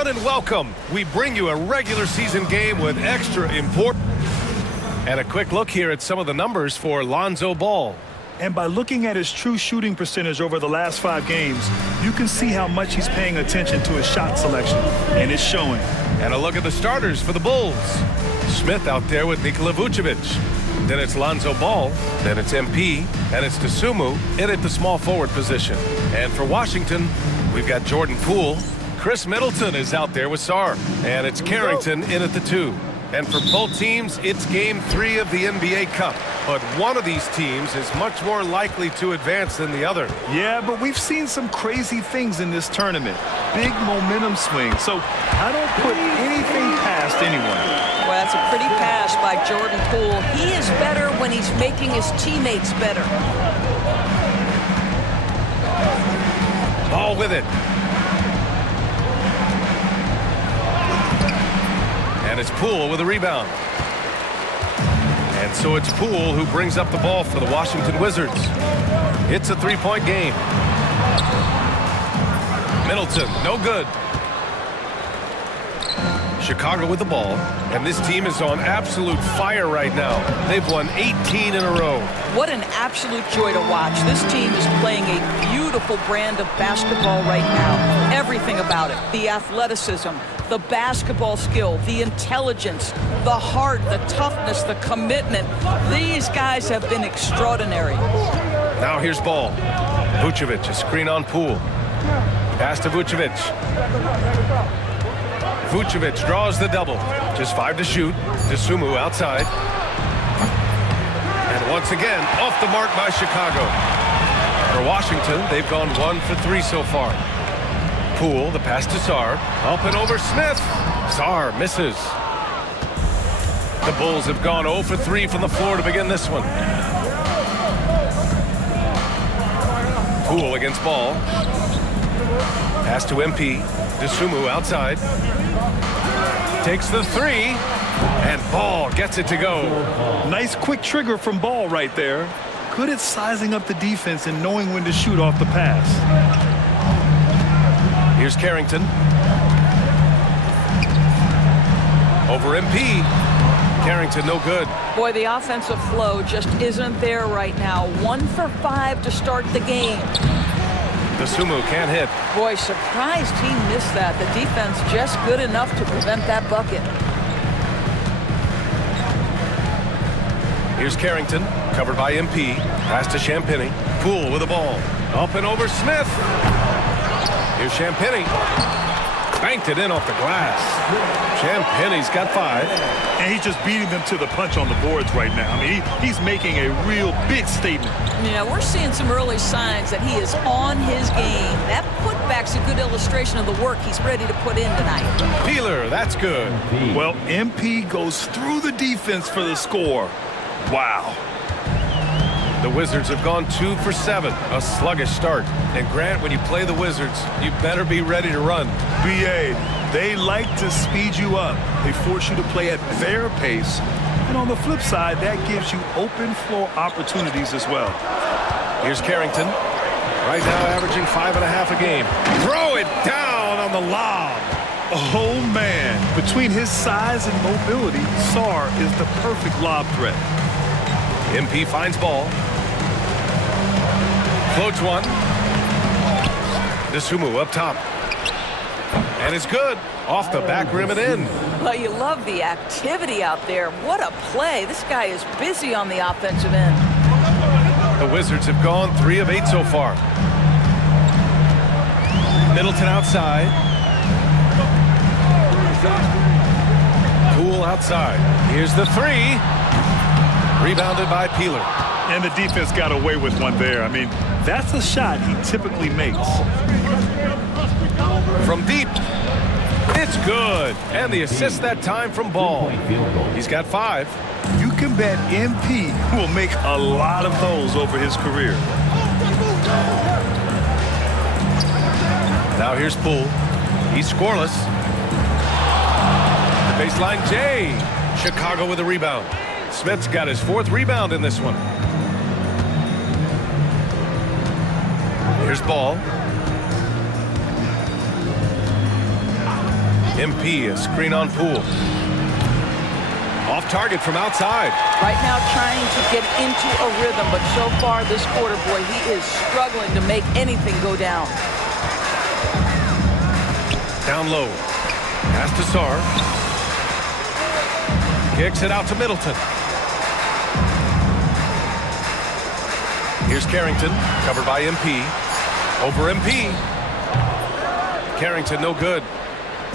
everyone, and welcome. We bring you a regular season game with extra important. And a quick look here at some of the numbers for Lonzo Ball. And by looking at his true shooting percentage over the last 5 games, you can see how much he's paying attention to his shot selection, and it's showing. And a look at the starters for the Bulls. Smith out there with Nikola Vucevic. Then it's Lonzo Ball. Then it's MP. And it's Dosunmu in at the small forward position. And for Washington, we've got Jordan Poole. Chris Middleton is out there with Sarr. And it's Carrington in at the 2. And for both teams, it's Game 3 of the NBA Cup. But one of these teams is much more likely to advance than the other. Yeah, but we've seen some crazy things in this tournament. Big momentum swing. So I don't put anything past anyone. Well, that's a pretty pass by Jordan Poole. He is better when he's making his teammates better. Ball with it. And it's Poole with a rebound. And so it's Poole who brings up the ball for the Washington Wizards. It's a 3-point game. Middleton, no good. Chicago with the ball, and this team is on absolute fire right now. They've won 18 in a row. What an absolute joy to watch. This team is playing a beautiful brand of basketball right now. Everything about it. The athleticism, the basketball skill, the intelligence, the heart, the toughness, the commitment. These guys have been extraordinary. Now here's Ball. Vucevic, a screen on Poole. Pass to Vucevic. Vucevic draws the double. Just 5 to shoot. Dosunmu outside. And once again, off the mark by Chicago. For Washington, they've gone 1 for 3 so far. Poole, the pass to Sarr. Up and over Smith. Sarr misses. The Bulls have gone 0 for 3 from the floor to begin this one. Poole against Ball. Pass to MP. Dosunmu outside. Takes the 3. And Ball gets it to go. Nice quick trigger from Ball right there. Good at sizing up the defense and knowing when to shoot off the pass. Here's Carrington. Over MP. Carrington no good. Boy, the offensive flow just isn't there right now. 1 for 5 to start the game. Dosunmu can't hit. Boy, surprised he missed that. The defense just good enough to prevent that bucket. Here's Carrington, covered by MP. Pass to Champagnie. Poole with the ball. Up and over Smith. Here's Champagnie. Banked it in off the glass. Champagnie's got 5. And he's just beating them to the punch on the boards right now. I mean, he's making a real big statement. Yeah, we're seeing some early signs that he is on his game. That putback's a good illustration of the work he's ready to put in tonight. Peeler, that's good. Well, MP goes through the defense for the score. Wow. The Wizards have gone 2 for 7, a sluggish start. And Grant, when you play the Wizards, you better be ready to run. BA, they like to speed you up. They force you to play at their pace. And on the flip side, that gives you open floor opportunities as well. Here's Carrington. Right now averaging 5.5 a game. Throw it down on the lob. Oh, man. Between his size and mobility, Sarr is the perfect lob threat. MP finds Ball. Floats one. Dosunmu up top. And it's good. Off the back rim and in. Well, you love the activity out there. What a play. This guy is busy on the offensive end. The Wizards have gone 3 of 8 so far. Middleton outside. Poole outside. Here's the 3. Rebounded by Peeler. And the defense got away with one there. I mean, that's a shot he typically makes. From deep. It's good. And the assist that time from Ball. He's got 5. You can bet MP will make a lot of those over his career. Now here's Poole. He's scoreless. The baseline J. Chicago with a rebound. Smith's got his 4th rebound in this one. Here's Ball. MP, a screen on Poole. Off target from outside. Right now trying to get into a rhythm, but so far this quarter, boy, he is struggling to make anything go down. Down low. Pass to Sarr. Kicks it out to Middleton. Here's Carrington, covered by MP. Over MP. Carrington no good.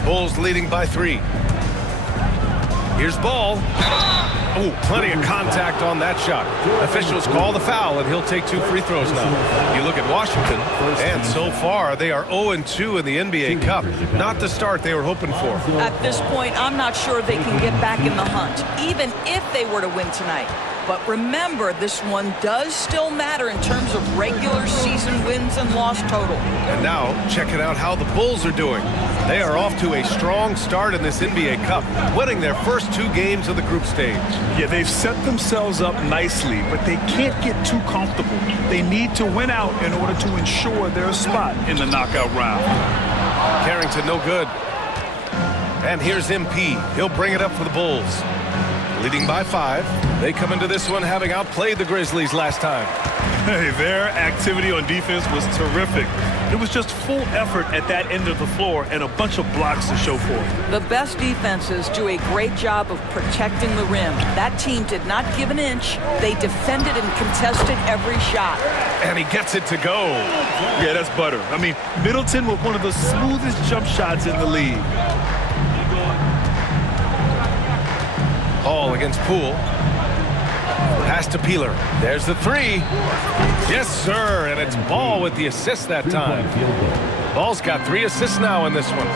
Bulls leading by 3. Here's Ball. Oh, plenty of contact on that shot. Officials call the foul, and he'll take 2 free throws now. You look at Washington, and so far they are 0-2 in the NBA Cup. Not the start they were hoping for. At this point, I'm not sure they can get back in the hunt, even if they were to win tonight. But remember, this one does still matter in terms of regular season wins and loss total. And now, checking out how the Bulls are doing. They are off to a strong start in this NBA Cup, winning their first 2 games of the group stage. Yeah, they've set themselves up nicely, but they can't get too comfortable. They need to win out in order to ensure their spot in the knockout round. Carrington no good. And here's MP. He'll bring it up for the Bulls. Leading by 5. They come into this one having outplayed the Grizzlies last time. Hey, their activity on defense was terrific. It was just full effort at that end of the floor and a bunch of blocks to show for it. The best defenses do a great job of protecting the rim. That team did not give an inch. They defended and contested every shot. And he gets it to go. Yeah, that's butter. I mean, Middleton with one of the smoothest jump shots in the league. Ball against Poole. Pass to Peeler. There's the 3. Yes, sir. And it's Ball with the assist that time. Ball's got 3 assists now in this one.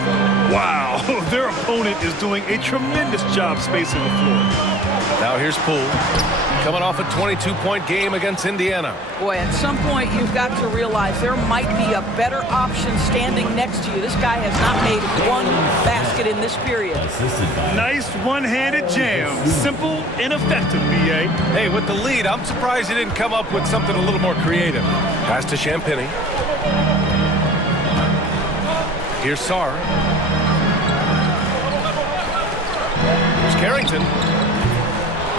Wow. Their opponent is doing a tremendous job spacing the floor. Now here's Poole. Coming off a 22-point game against Indiana. Boy, at some point you've got to realize there might be a better option standing next to you. This guy has not made 1 basket in this period. Nice one-handed jam. Simple and effective, B.A. Hey, with the lead, I'm surprised he didn't come up with something a little more creative. Pass to Champagnie. Here's Sarr. Here's Carrington.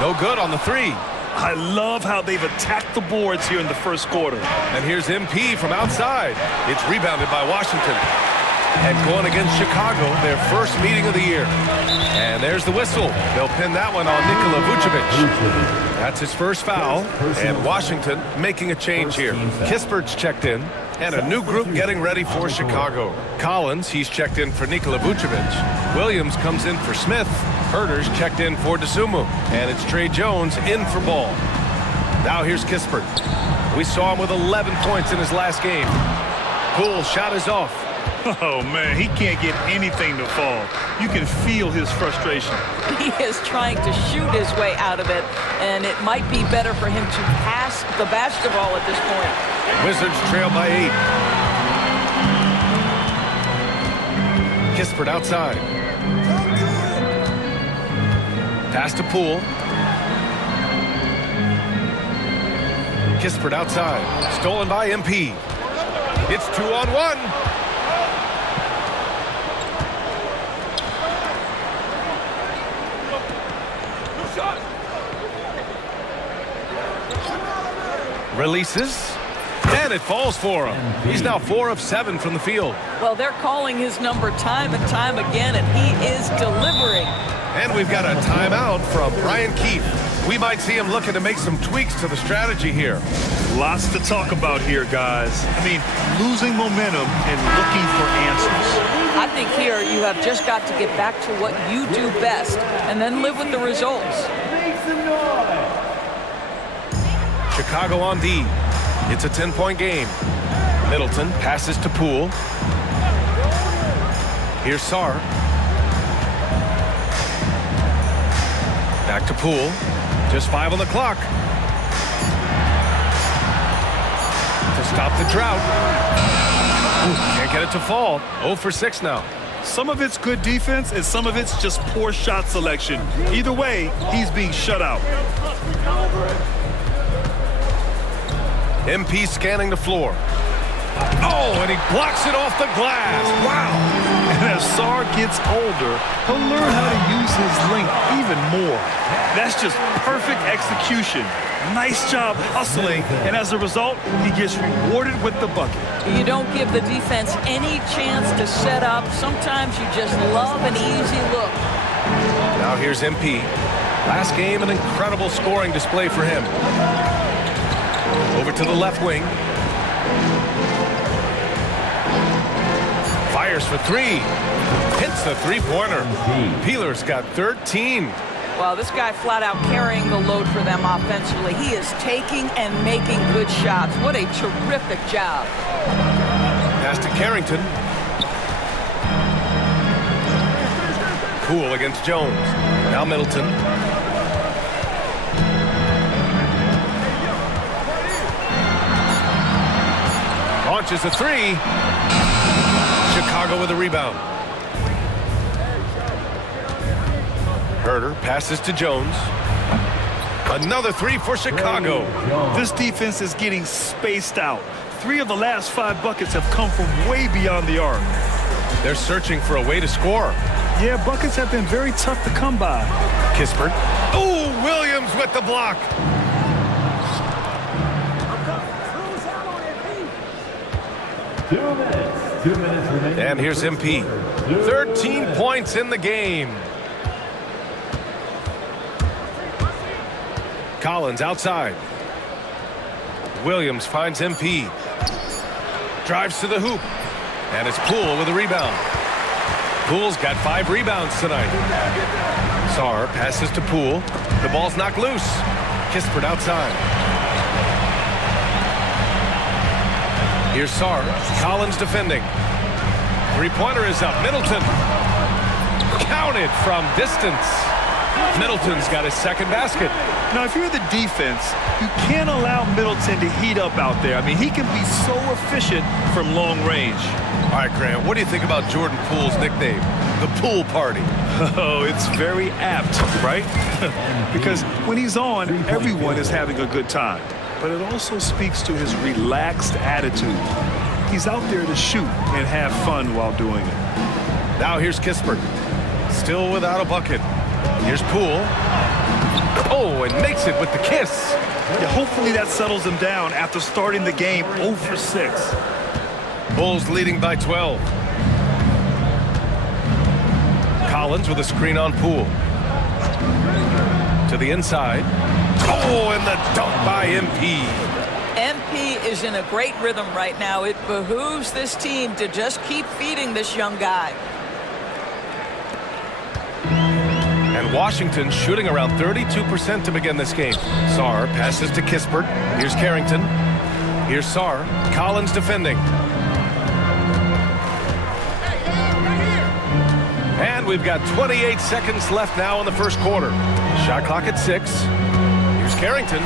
No good on the 3. I love how they've attacked the boards here in the first quarter. And here's MP from outside. It's rebounded by Washington. And going against Chicago, their first meeting of the year. And there's the whistle. They'll pin that one on Nikola Vucevic. That's his first foul. And Washington making a change here. Kispert's checked in. And a new group getting ready for Chicago. Collins, he's checked in for Nikola Vucevic. Williams comes in for Smith. Herter's checked in for Dosunmu. And it's Trey Jones in for Ball. Now here's Kispert. We saw him with 11 points in his last game. Poole shot is off. Oh, man, he can't get anything to fall. You can feel his frustration. He is trying to shoot his way out of it, and it might be better for him to pass the basketball at this point. Wizards trail by 8. Kispert outside. Pass to Poole. Kispert outside. Stolen by MP. It's 2-on-1. Releases. And it falls for him. He's now 4 of 7 from the field. Well, they're calling his number time and time again, and he is delivering. And we've got a timeout from Brian Keefe. We might see him looking to make some tweaks to the strategy here. Lots to talk about here, guys. I mean, losing momentum and looking for answers. I think here you have just got to get back to what you do best and then live with the results. Chicago on D. It's a 10-point game. Middleton passes to Poole. Here's Sarr. Back to Poole. Just 5 on the clock. To stop the drought. Ooh, can't get it to fall. 0 for 6 now. Some of it's good defense and some of it's just poor shot selection. Either way, he's being shut out. MP scanning the floor. Oh, and he blocks it off the glass. Wow. And as as Sarr gets older, he'll learn how to use his length even more. That's just perfect execution. Nice job hustling, and as a result, he gets rewarded with the bucket. You don't give the defense any chance to set up. Sometimes you just love an easy look. Now here's MP. Last game, an incredible scoring display for him. Over to the left wing. Fires for three. Hits the three-pointer. Peeler's got 13. Well, this guy flat out carrying the load for them offensively. He is taking and making good shots. What a terrific job. Pass to Carrington. Poole against Jones. Now Middleton. Launches a three. Chicago with a rebound. Herter passes to Jones. Another three for Chicago. This defense is getting spaced out. 3 of the last 5 buckets have come from way beyond the arc. They're searching for a way to score. Yeah, buckets have been very tough to come by. Kispert. Oh, Williams with the block. And here's MP. 13 points in the game. Collins outside. Williams finds MP. Drives to the hoop. And it's Poole with a rebound. Poole's got 5 rebounds tonight. Sarr passes to Poole. The ball's knocked loose. Kispert outside. Here's Sarr. Collins defending. Three-pointer is up. Middleton. Counted from distance. Middleton's got his second basket. Now, if you're the defense, you can't allow Middleton to heat up out there. I mean, he can be so efficient from long range. All right, Grant, what do you think about Jordan Poole's nickname, the Poole Party? Oh, it's very apt, right? Because when he's on, everyone is having a good time. But it also speaks to his relaxed attitude. He's out there to shoot and have fun while doing it. Now here's Kispert. Still without a bucket. Here's Poole. Oh, and makes it with the kiss. Yeah, hopefully that settles him down after starting the game 0 for 6. Bulls leading by 12. Collins with a screen on Poole. To the inside. Oh, and the dunk by MP. MP is in a great rhythm right now. It behooves this team to just keep feeding this young guy. And Washington shooting around 32% to begin this game. Sarr passes to Kispert. Here's Carrington. Here's Sarr. Collins defending. And we've got 28 seconds left now in the first quarter. Shot clock at 6. Here's Carrington.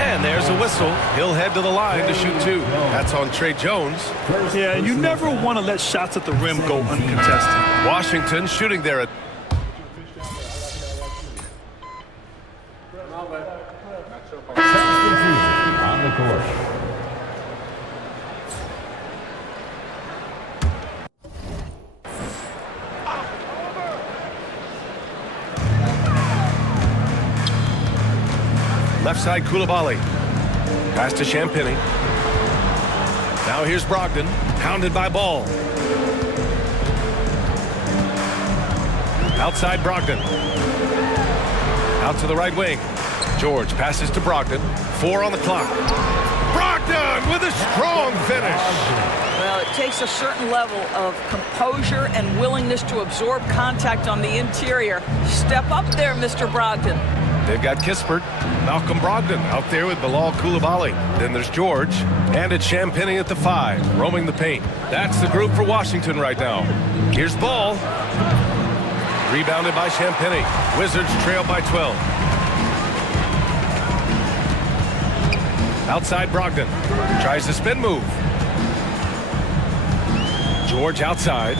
And there's a whistle. He'll head to the line to shoot 2. That's on Trey Jones. Yeah, you never want to let shots at the rim go uncontested. Washington shooting there at on the court. left side. Koulibaly. Pass to Champagny. Now here's Brogdon, hounded by Ball. Outside Brogdon. Out to the right wing. George passes to Brogdon. 4 on the clock. Brogdon with a strong finish. Well, it takes a certain level of composure and willingness to absorb contact on the interior. Step up there, Mr. Brogdon. They've got Kispert, Malcolm Brogdon out there with Bilal Koulibaly. Then there's George, and it's Champagny at the 5, roaming the paint. That's the group for Washington right now. Here's Ball. Rebounded by Champagny. Wizards trail by 12. Outside Brogdon. Tries the spin move. George outside.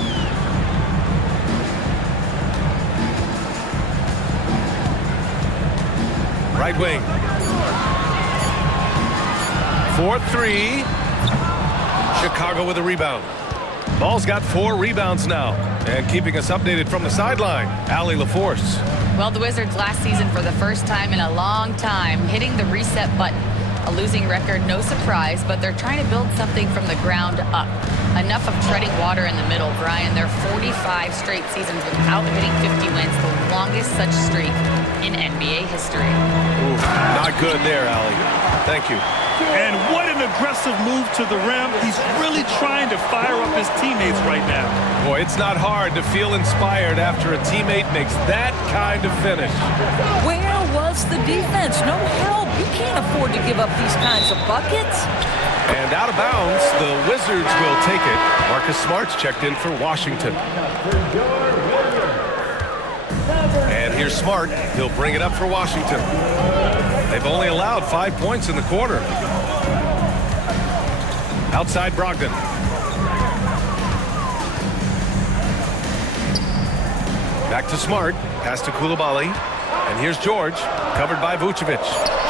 Right wing. 4-3. Chicago with a rebound. Ball's got 4 rebounds now. And keeping us updated from the sideline, Allie LaForce. Well, the Wizards last season, for the first time in a long time, hitting the reset button. A losing record, no surprise, but they're trying to build something from the ground up. Enough of treading water in the middle, Brian. They're 45 straight seasons without hitting 50 wins, the longest such streak in NBA history. Ooh, not good there, Allie. Thank you. And what an aggressive move to the rim. He's really trying to fire up his teammates right now. Boy, it's not hard to feel inspired after a teammate makes that kind of finish. Where was the defense? No help. You can't afford to give up these kinds of buckets. And out of bounds, the Wizards will take it. Marcus Smart's checked in for Washington. And here's Smart. He'll bring it up for Washington. They've only allowed 5 points in the quarter. Outside Brogdon. Back to Smart. Pass to Coulibaly. And here's George. Covered by Vucevic.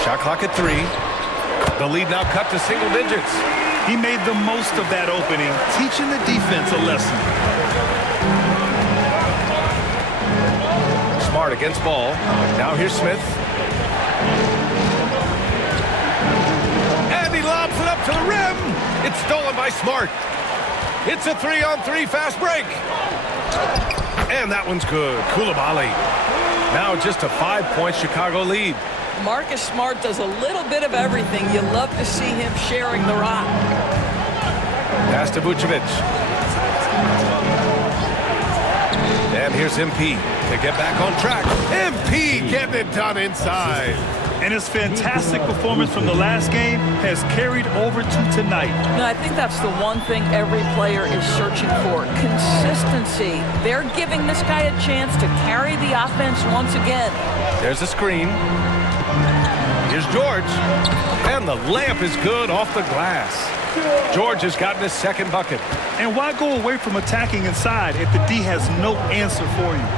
Shot clock at 3. The lead now cut to single digits. He made the most of that opening, teaching the defense a lesson. Smart against Ball. Now here's Smith. And he lobs it up to the rim. It's stolen by Smart. It's a 3-on-3 fast break. And that one's good. Coulibaly. Now just a 5-point Chicago lead. Marcus Smart does a little bit of everything. You love to see him sharing the rock. Pass to Vucevic. And here's MP to get back on track. MP getting it done inside. And his fantastic performance from the last game has carried over to tonight. No, I think that's the one thing every player is searching for. Consistency. They're giving this guy a chance to carry the offense once again. There's a screen. Here's George. And the layup is good off the glass. George has gotten his second bucket. And why go away from attacking inside if the D has no answer for you?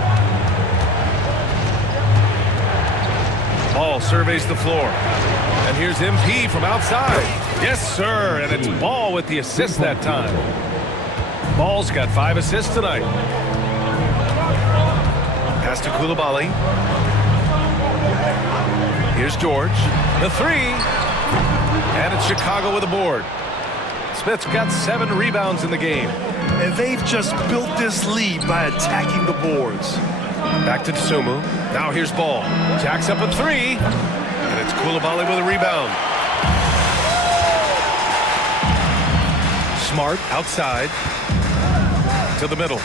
Ball surveys the floor. And here's MP from outside. Yes, sir. And it's Ball with the assist that time. Ball's got 5 assists tonight. Pass to Coulibaly. Here's George. The 3. And it's Chicago with a board. Smith's got 7 rebounds in the game. And they've just built this lead by attacking the boards. Back to Dosunmu. Now here's Ball. Jacks up a 3. And it's Coulibaly with a rebound. Smart outside. To the middle.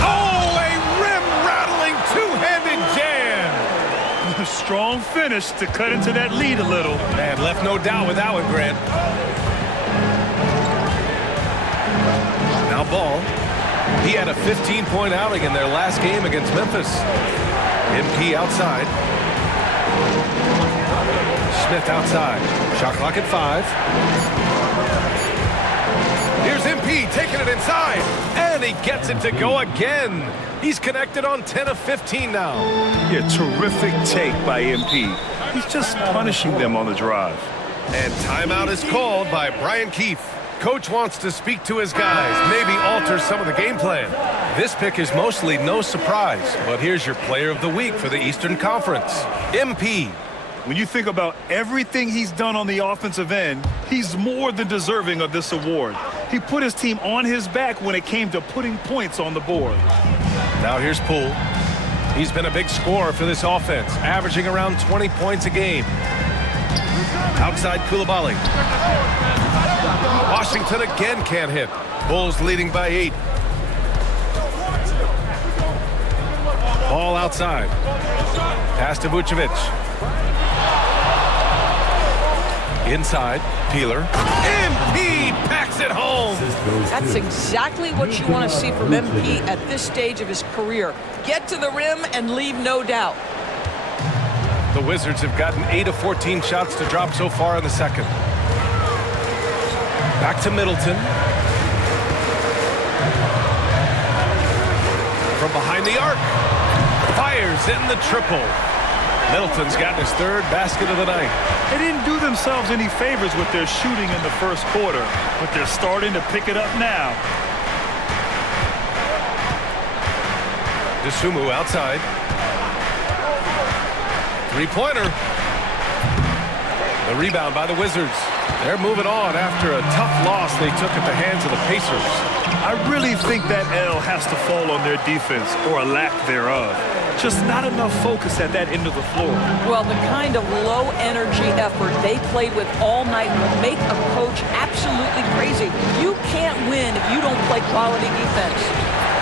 Oh, a rim-rattling two-handed jam. A strong finish to cut into that lead a little. Man, left no doubt with that one, Grant. Now Ball. He had a 15-point outing in their last game against Memphis. MP outside. Smith outside. Shot clock at 5. Here's MP taking it inside. And he gets it to go again. He's connected on 10 of 15 now. Yeah, terrific take by MP. He's just punishing them on the drive. And timeout is called by Brian Keefe. Coach wants to speak to his guys, maybe alter some of the game plan. This pick is mostly no surprise, but here's your player of the week for the Eastern Conference, MP. When you think about everything he's done on the offensive end, he's more than deserving of this award. He put his team on his back when it came to putting points on the board. Now here's Poole. He's been a big scorer for this offense, averaging around 20 points a game. Outside Coulibaly. Washington again can't hit. Bulls leading by 8. Ball outside. Pass to Vucevic. Inside, Peeler. MP packs it home. That's exactly what you want to see from MP at this stage of his career. Get to the rim and leave no doubt. The Wizards have gotten 8 of 14 shots to drop so far in the second. Back to Middleton. From behind the arc. Fires in the triple. Middleton's gotten his third basket of the night. They didn't do themselves any favors with their shooting in the first quarter, but they're starting to pick it up now. DeSumo outside. Three-pointer. The rebound by the Wizards. They're moving on after a tough loss they took at the hands of the Pacers. I really think that L has to fall on their defense, or a lack thereof. Just not enough focus at that end of the floor. Well, the kind of low-energy effort they played with all night will make a coach absolutely crazy. You can't win if you don't play quality defense.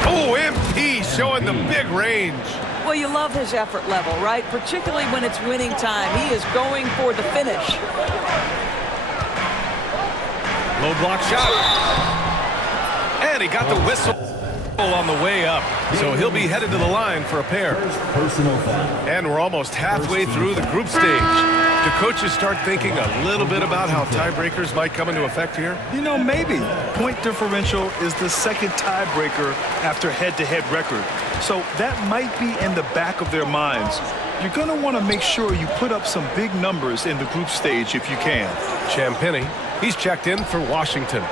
Oh, MP showing the big range. Well, you love his effort level, right? Particularly when it's winning time. He is going for the finish. Low block shot. And he got the whistle on the way up. So he'll be headed to the line for a pair. And we're almost halfway through the group stage. Do coaches start thinking a little bit about how tiebreakers might come into effect here? You know, maybe. Point differential is the second tiebreaker after head-to-head record. So that might be in the back of their minds. You're going to want to make sure you put up some big numbers in the group stage if you can. Champagnie, he's checked in for Washington.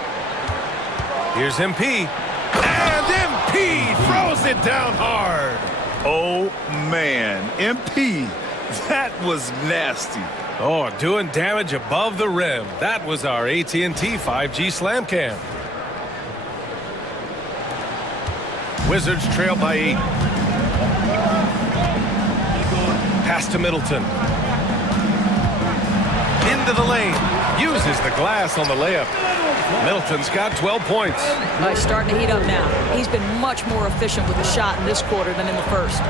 Here's MP. And MP throws it down hard. Oh, man. MP, that was nasty. Oh, doing damage above the rim. That was our AT&T 5G Slam Cam. Wizards trail by 8. Pass to Middleton. Into the lane. Uses the glass on the layup. Middleton's got 12 points. He's starting to heat up now. He's been much more efficient with the shot in this quarter than in the first.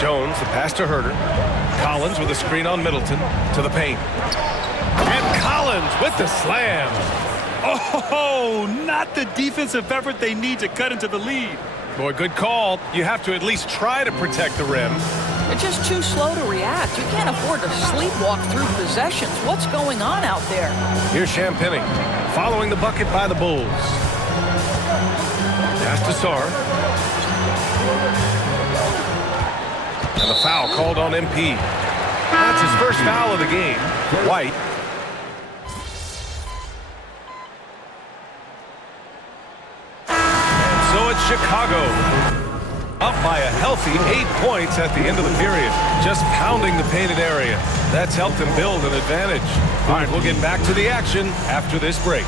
Jones, the pass to Herter. Collins with a screen on Middleton to the paint. And Collins with the slam. Oh, not the defensive effort they need to cut into the lead. Boy, good call. You have to at least try to protect the rim. They're just too slow to react. You can't afford to sleepwalk through possessions. What's going on out there? Here's Champagnie following the bucket by the Bulls. Pass to Sarr. And the foul called on MP. That's his first foul of the game. White. And so it's Chicago. Up by a healthy 8 points at the end of the period. Just pounding the painted area. That's helped them build an advantage. All right, we'll get back to the action after this break.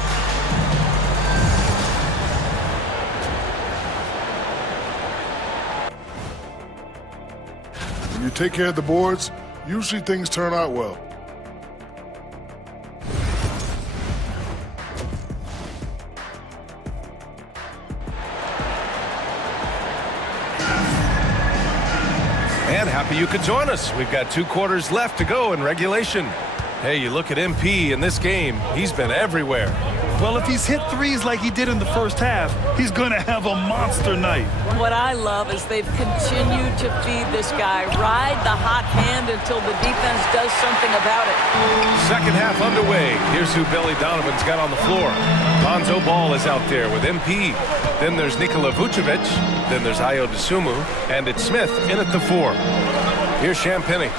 When you take care of the boards, usually things turn out well. And happy you could join us. We've got 2 quarters left to go in regulation. Hey, you look at MP in this game, he's been everywhere. Well, if he's hit threes like he did in the first half, he's going to have a monster night. What I love is they've continued to feed this guy. Ride the hot hand until the defense does something about it. Second half underway. Here's who Billy Donovan's got on the floor. Lonzo Ball is out there with MP. Then there's Nikola Vucevic. Then there's Ayo DeSumo. And it's Smith in at the 4. Here's Champagnie.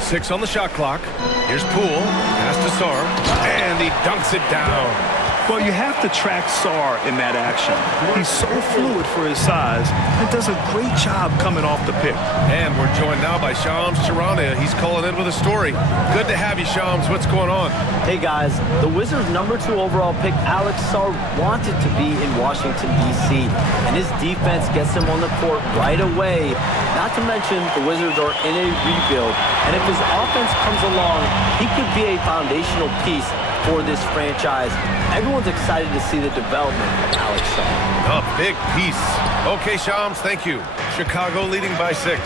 6 on the shot clock. Here's Poole. Pass to Sarr. And he dunks it down. Well, you have to track Sarr in that action. He's so fluid for his size and does a great job coming off the pick. And we're joined now by Shams Charania. He's calling in with a story. Good to have you, Shams. What's going on? Hey, guys. The Wizards' #2 overall pick, Alex Sarr, wanted to be in Washington, D.C., and his defense gets him on the court right away. Not to mention, the Wizards are in a rebuild, and if his offense comes along, he could be a foundational piece for this franchise. Everyone's excited to see the development of Alex Sarr. A big piece. Okay, Shams, thank you. Chicago leading by 6.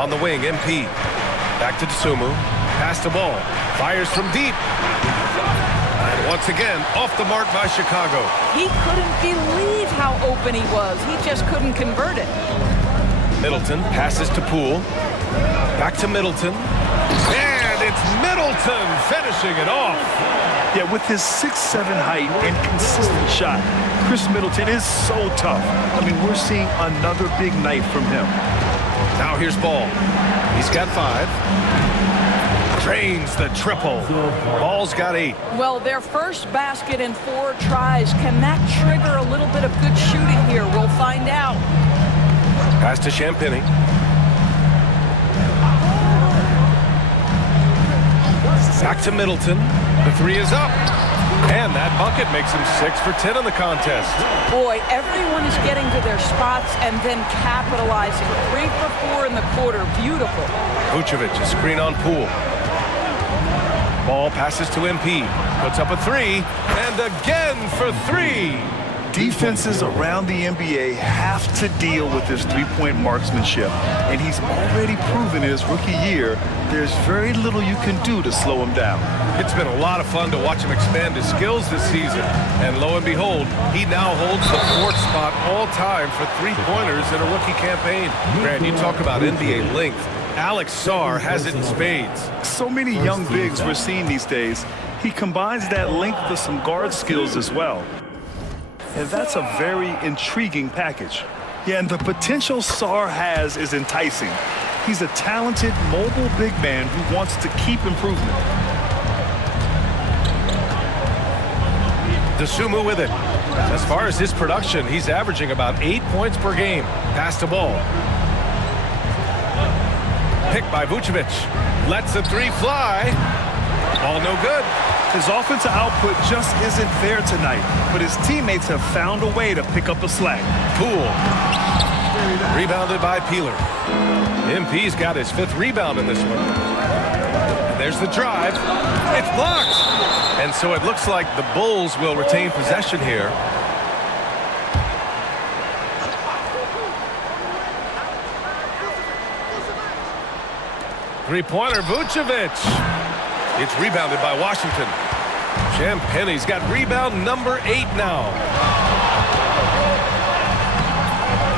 On the wing, MP. Back to DeSumo. Pass the ball. Fires from deep. And once again, off the mark by Chicago. He couldn't believe how open he was. He just couldn't convert it. Middleton passes to Poole. Back to Middleton. And it's Middleton finishing it off. Yeah, with his 6'7" height and consistent shot, Chris Middleton is so tough. I mean, we're seeing another big night from him. Now here's Ball. He's got 5. Drains the triple. Ball's got 8. Well, their first basket in 4 tries. Can that trigger a little bit of good shooting here? We'll find out. Pass to Champagnie. Back to Middleton. The 3 is up. And that bucket makes him 6 for 10 in the contest. Boy, everyone is getting to their spots and then capitalizing. 3 for 4 in the quarter. Beautiful. Vucevic, a screen on Poole. Ball passes to MP. Puts up a 3. And again for 3. Defenses around the NBA have to deal with this three-point marksmanship, and he's already proven in his rookie year there's very little you can do to slow him down. It's been a lot of fun to watch him expand his skills this season. And lo and behold, he now holds the 4th spot all time for three-pointers in a rookie campaign. Grant, you talk about NBA length. Alex Sarr has it in spades. So many young bigs we're seeing these days. He combines that length with some guard skills as well. And that's a very intriguing package. Yeah, and the potential Sarr has is enticing. He's a talented, mobile big man who wants to keep improving. Dosunmu with it. As far as his production, he's averaging about 8 points per game. Pass to Ball. Picked by Vucevic. Lets the 3 fly. Ball no good. His offensive output just isn't there tonight, but his teammates have found a way to pick up the slack. Poole. Rebounded by Peeler. MP's got his 5th rebound in this one. And there's the drive. It's blocked. And so it looks like the Bulls will retain possession here. Three-pointer, Vucevic. It's rebounded by Washington. Champagnie's got rebound number 8 now.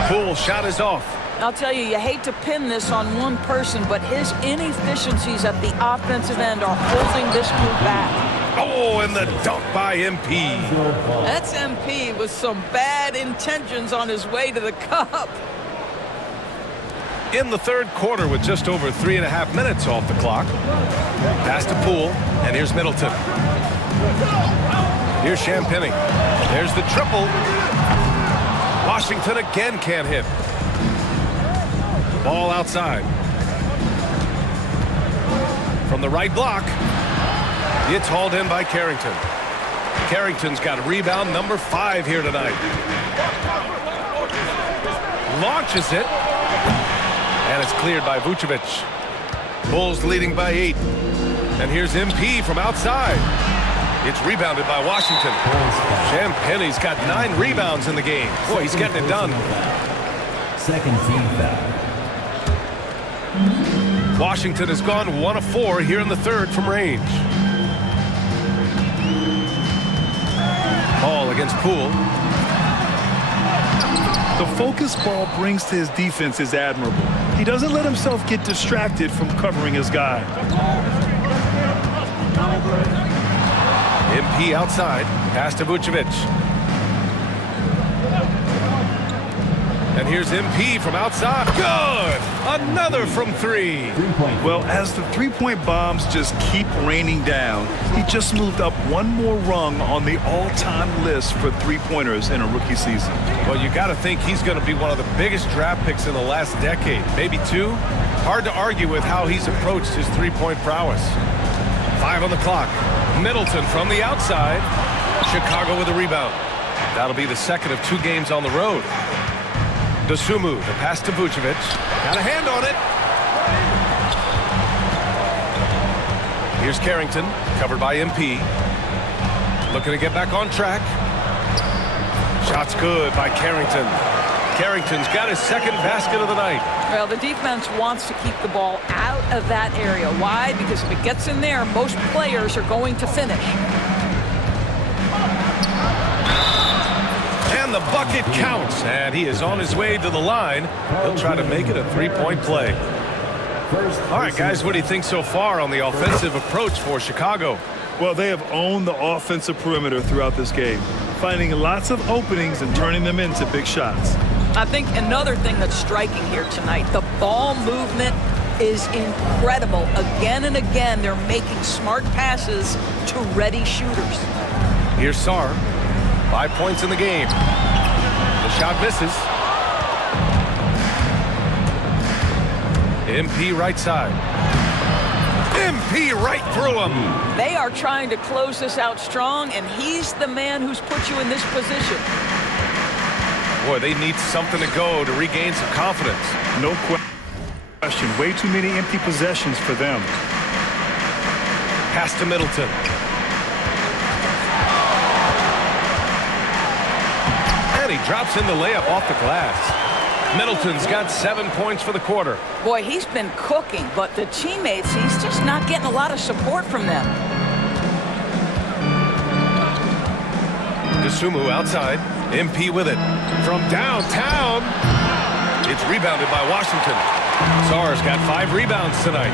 Poole shot is off. I'll tell you, you hate to pin this on one person, but his inefficiencies at the offensive end are holding this group back. Oh, and the dunk by MP. That's MP with some bad intentions on his way to the cup. In the 3rd quarter with just over 3.5 minutes off the clock. Pass to Poole, and here's Middleton. Here's Champagnie. There's the triple. Washington again can't hit. Ball outside. From the right block. It's hauled in by Carrington. Carrington's got rebound number 5 here tonight. Launches it. And it's cleared by Vucevic. Bulls leading by 8. And here's MP from outside. It's rebounded by Washington. Champagnie's got 9 rebounds in the game. Boy, he's getting it done. Second team foul. Washington has gone 1 of 4 here in the 3rd from range. Ball against Poole. The focus Ball brings to his defense is admirable. He doesn't let himself get distracted from covering his guy. MP outside. Pass to Vucevic. And here's MP from outside. Good! Another from 3. Well, as the three-point bombs just keep raining down, he just moved up one more rung on the all-time list for three-pointers in a rookie season. Well, you got to think he's going to be one of the biggest draft picks in the last decade, maybe 2. Hard to argue with how he's approached his three-point prowess. 5 on the clock. Middleton from the outside. Chicago with a rebound. That'll be the 2nd of 2 games on the road. Dosunmu, the pass to Vucevic. Got a hand on it. Here's Carrington, covered by MP. Looking to get back on track. Shot's good by Carrington. Carrington's got his 2nd basket of the night. Well, the defense wants to keep the ball out of that area. Why? Because if it gets in there, most players are going to finish. And the bucket counts, and he is on his way to the line. He'll try to make it a 3-point play. All right, guys, what do you think so far on the offensive approach for Chicago? Well, they have owned the offensive perimeter throughout this game, finding lots of openings and turning them into big shots. I think another thing that's striking here tonight, the ball movement is incredible. Again and again, they're making smart passes to ready shooters. Here's Sarr. 5 points in the game. The shot misses. MP right side. MP right through him. They are trying to close this out strong, and he's the man who's put you in this position. Boy, they need something to go to regain some confidence. No question. Way too many empty possessions for them. Pass to Middleton. And he drops in the layup off the glass. Middleton's got 7 points for the quarter. Boy, he's been cooking, but the teammates, he's just not getting a lot of support from them. Dosunmu outside. MP with it. From downtown. It's rebounded by Washington. Sarr's got 5 rebounds tonight.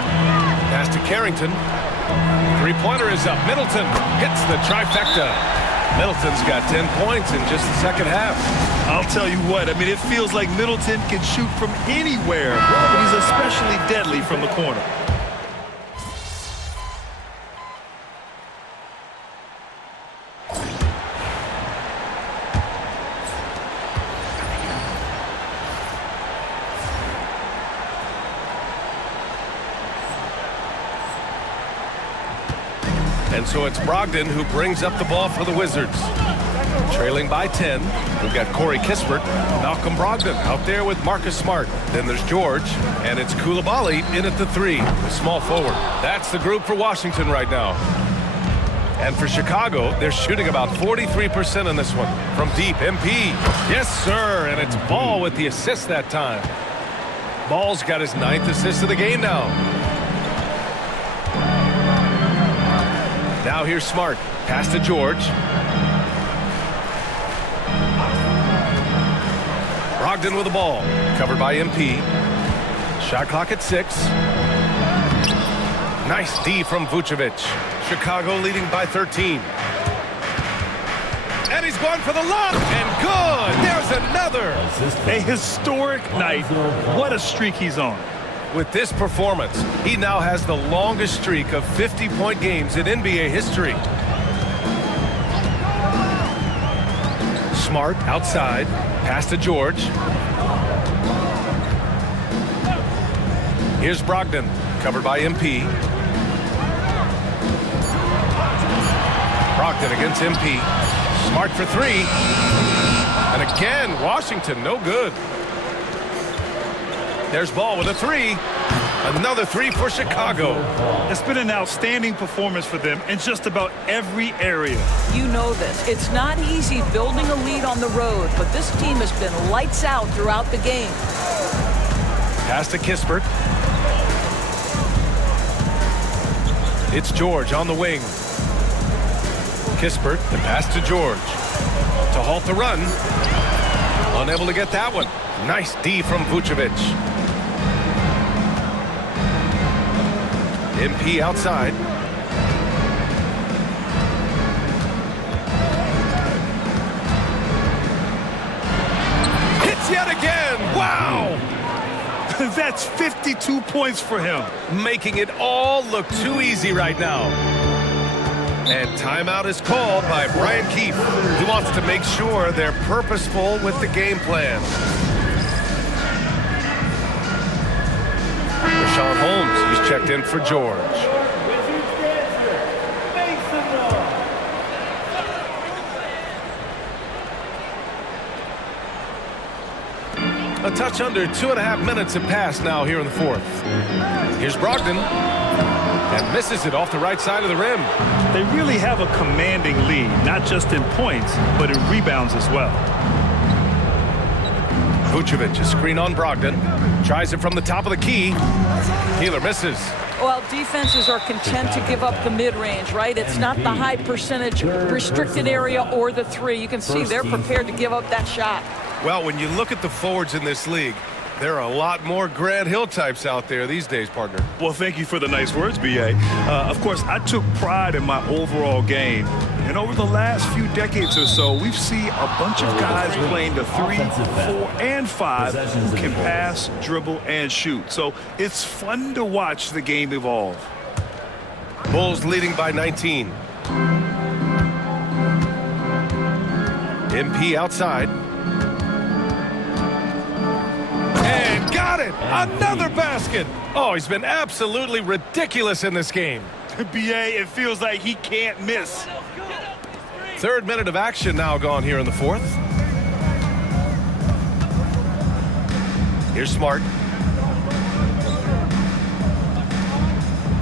Pass to Carrington. Three-pointer is up. Middleton hits the trifecta. Middleton's got 10 points in just the second half. I'll tell you what, I mean, it feels like Middleton can shoot from anywhere, but he's especially deadly from the corner. And so it's Brogdon who brings up the ball for the Wizards. Trailing by 10, we've got Corey Kispert, Malcolm Brogdon out there with Marcus Smart. Then there's George, and it's Coulibaly in at the 3, the small forward. That's the group for Washington right now. And for Chicago, they're shooting about 43% in this one. From deep, MP. Yes, sir, and it's Ball with the assist that time. Ball's got his 9th assist of the game now. Now here's Smart. Pass to George. Brogdon with the ball. Covered by MP. Shot clock at 6. Nice D from Vucevic. Chicago leading by 13. And he's going for the lob. And good. There's another. A historic night. What a streak he's on. With this performance, he now has the longest streak of 50-point games in NBA history. Smart outside. Pass to George. Here's Brogdon. Covered by MP. Brogdon against MP. Smart for 3. And again, Washington, no good. There's Ball with a 3. Another 3 for Chicago. It's been an outstanding performance for them in just about every area. You know this. It's not easy building a lead on the road, but this team has been lights out throughout the game. Pass to Kispert. It's George on the wing. Kispert, the pass to George. To halt the run. Unable to get that one. Nice D from Vucevic. MP outside. Hits yet again. Wow. That's 52 points for him. Making it all look too easy right now. And timeout is called by Brian Keefe. He wants to make sure they're purposeful with the game plan. Rashawn Holmes, he's checked in for George. A touch under 2.5 minutes have passed now here in the 4th. Here's Brogdon. And misses it off the right side of the rim. They really have a commanding lead, not just in points, but in rebounds as well. Vucevic, a screen on Brogdon. Tries it from the top of the key. Keeler misses. Well, defenses are content to give up the mid-range, right? It's not the high percentage restricted area or the 3. You can see they're prepared to give up that shot. Well, when you look at the forwards in this league, There are a lot more Grant Hill types out there these days, partner. Well, thank you for the nice words, B.A. Of course, I took pride in my overall game. And over the last few decades or so, we've seen a bunch of guys playing the 3, 4, and 5 who can pass, dribble, and shoot. So it's fun to watch the game evolve. Bulls leading by 19. MP outside. And got it! Another basket! Oh, he's been absolutely ridiculous in this game. B.A., it feels like he can't miss. Third minute of action now gone here in the fourth. Here's Smart.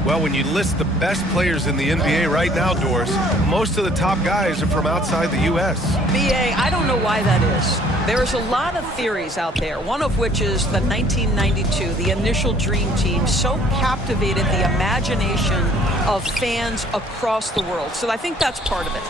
Well, when you list the best players in the NBA right now, Doris, most of the top guys are from outside the U.S. B.A., I don't know why that is. There's a lot of theories out there, one of which is the 1992, the initial Dream Team, so captivated the imagination of fans across the world. So I think that's part of it.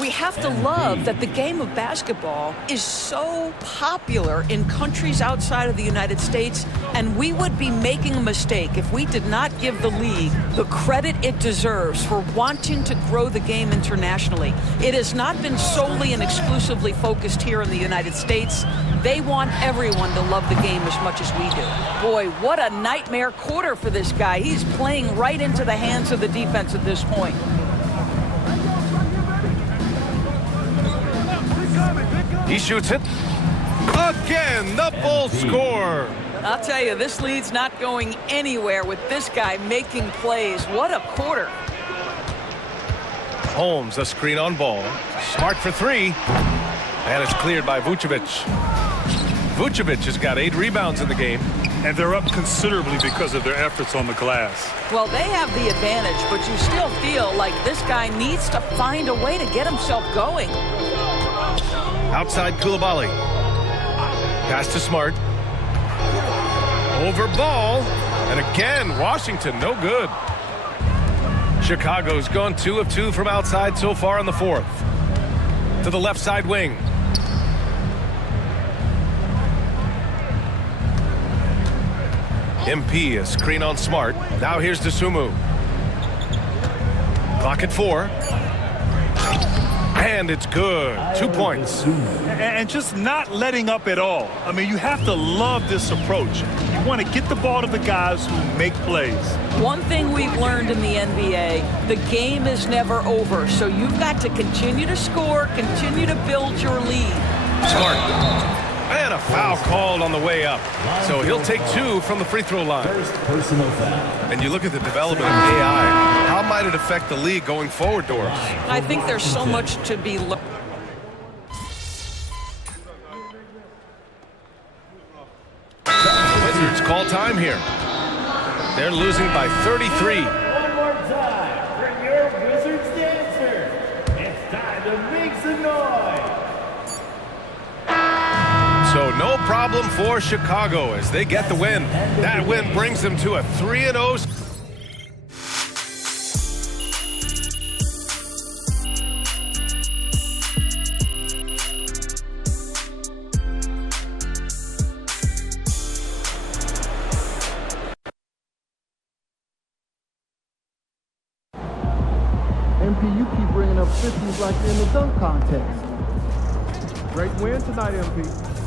We have to love that the game of basketball is so popular in countries outside of the United States, and we would be making a mistake if we did not give the league the credit it deserves for wanting to grow the game internationally. It has not been solely and exclusively focused here in the United States. They want everyone to love the game as much as we do. Boy, what a nightmare quarter for this guy. He's playing right into the hands of the defense at this point. He shoots it. Again, the Bulls score. I'll tell you, this lead's not going anywhere with this guy making plays. What a quarter. Holmes, a screen on Ball. Smart for 3. And it's cleared by Vucevic. Vucevic has got 8 rebounds in the game. And they're up considerably because of their efforts on the glass. Well, they have the advantage, but you still feel like this guy needs to find a way to get himself going. Outside Coulibaly. Pass to Smart. Over Ball. And again, Washington, no good. Chicago's gone 2 of 2 from outside so far in the fourth. To the left side wing. MP, a screen on Smart. Now here's Dosunmu. Clock at 4. And it's good. 2 points. And just not letting up at all. I mean, you have to love this approach. You want to get the ball to the guys who make plays. One thing we've learned in the NBA, the game is never over. So you've got to continue to score, continue to build your lead. Smart. And a foul called on the way up. So he'll take 2 from the free throw line. First personal foul. And you look at the development of AI. How might it affect the league going forward, Doris? I think there's so much to be learned. Wizards call time here. They're losing by 33. One more time for your Wizards dancer. It's time to make some noise. So no problem for Chicago as they get the win. That win brings them to a 3-0. MP, you keep bringing up 50s like you're in the dunk contest. Great win tonight, MP.